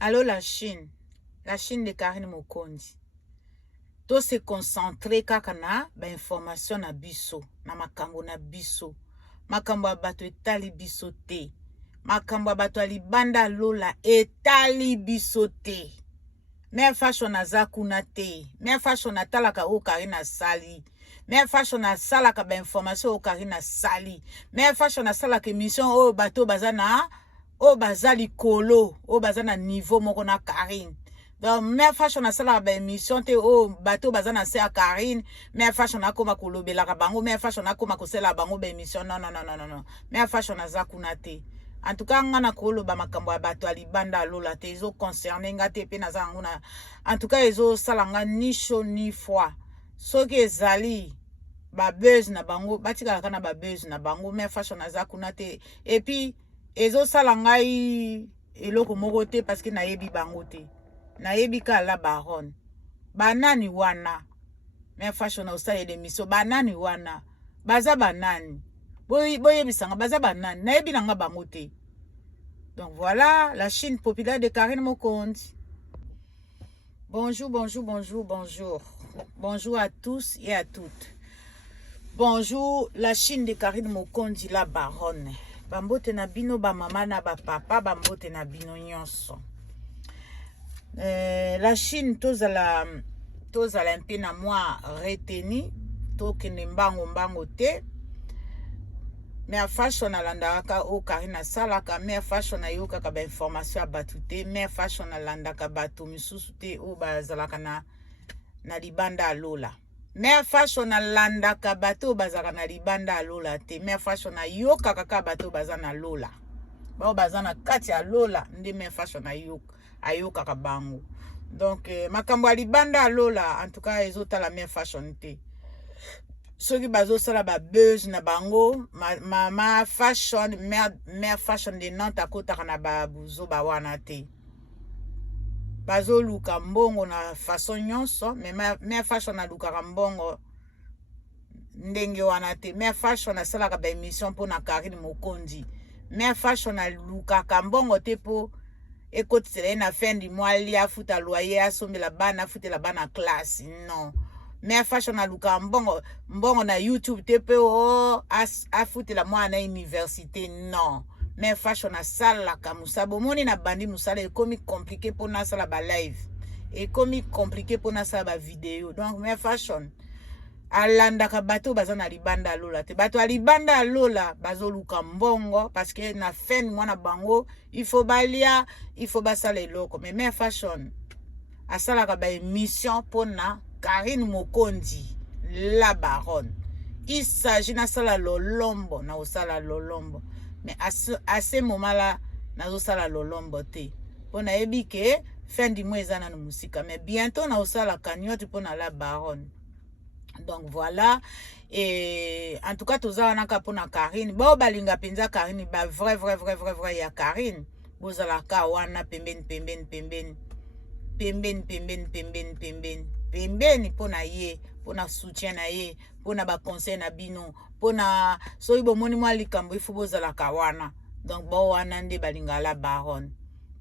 Allô la Chine de Karine Mokonzi. To se concentrer kaka na ba information na biso, na makambo na biso. Makambo ya bato etali biso te. Makambo ya bato ya libanda lola etali biso te. Me fashion aza kuna te. Me fashion atalaka o Karine sali. Me fashion asalaka ba information o Karine sali. Me fashion asalaka émission o bato bazana o bazali kolo o bazana niveau moko na Karine. Donc me fashion asala ba émission te o bato bazana se a Karine, me fashion akoma kolobela ka bango, me fashion akoma kosela bango ba émission non. Me fashion azakuna te. En tout cas ngana koloba makambo ya bato alibanda lola te ezo concerné ngate pe naza nguna. En tout cas ezo salanga ni chaud ni froid. Soki ezali ba buzz na bango, batika kana ba buzz na bango, me fashion azakuna te. Et puis ezo salanga eloko moko te parce que nayebi bango te. Nayebi ka la baronne. Banani wana. Me fashion osale d'émission. Banani wana. Baza banani. Boye bisanga. Baza banani. Nayebi nanga bango te. Donc voilà. La Chine populaire de Karine Mokonzi. Bonjour. Bonjour à tous et à toutes. Bonjour. La Chine de Karine Mokonzi, la baronne. Bambote na bino ba mama na ba papa. Bambote na bino nyonso. La Chine tozala mpe na mwa reteni tokende mbango te. Me fashion alandaka o Karine asalaka, me fashion ayokaka ba information ya batu te, me fashion alandaka bato misusu te o bazalaka na libanda alola. Me fashion alandaka bato bazalaka na libanda alola te, me fashion ayokaka ka bato bazana lola. Bao bazana kati ya lola nde me fashion ayokaka bango. Donc makambo ya libanda alola en tout cas ezotala me fashion te. Soki bazosala ba buzz na bango ma fashion me fashion de Nantes akotaka na babuzo bawana te. Bazoluka mbongo na façon nyonso, me fashion alukaka mbongo ndenge wana te. Me fashion asalaka ba émission mpona Karine Mokonzi. Me fashion alukaka mbongo te po ekotisela na fin du mois lia futa loyer asombela bana futela bana classe. Non. Me fashion aluka mbongo na YouTube te pe o afutela mwana université. Non. Me fashion asalaka musabo moni na bandi musala ekomi compliqué pona sala ba live. Ekomi compliqué pona sala ba vidéo. Donc me fashion alandaka bato baza na libanda lola te. Bato a libanda lola bazoluka mbongo parce que na fin mwana bango il faut balia, il faut basala eloko. Mais me fashion asalaka ba émission pona Karine Mokonzi, la baronne. Il s'agit na sala lolombo na osala lolombo. Mais à ce moment-là na osala lolombo te. Pona yebi ke fin du mois ezana na musika. Mais bientôt na osala cagnotte pona la baronne. Donc voilà, et en tout cas toza naka pona Karine. Ba balinga penza Karine ba vrai ya Karine. Bozala ka wana pembeni pona ye, pona soutien na ye, pona ba conseil na bino, pona so ibo moni mwa likambo ifu bozala ka wana. Donc ba wana nde balinga la baronne.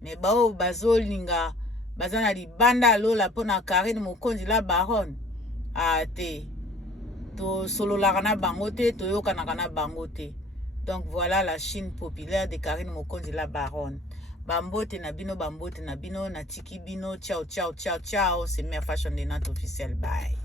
Mais ba bazolinga bazana libanda lola pona Karine Mokonzi la baronne. Te to solo la kana bango te to yoka na kana bango te. Donc voilà la Chine populaire de Karine Mokonzi la baronne. Bambote na bino na tiki bino. Ciao, c'est Mère Fashion de Nantes officiel. Bye.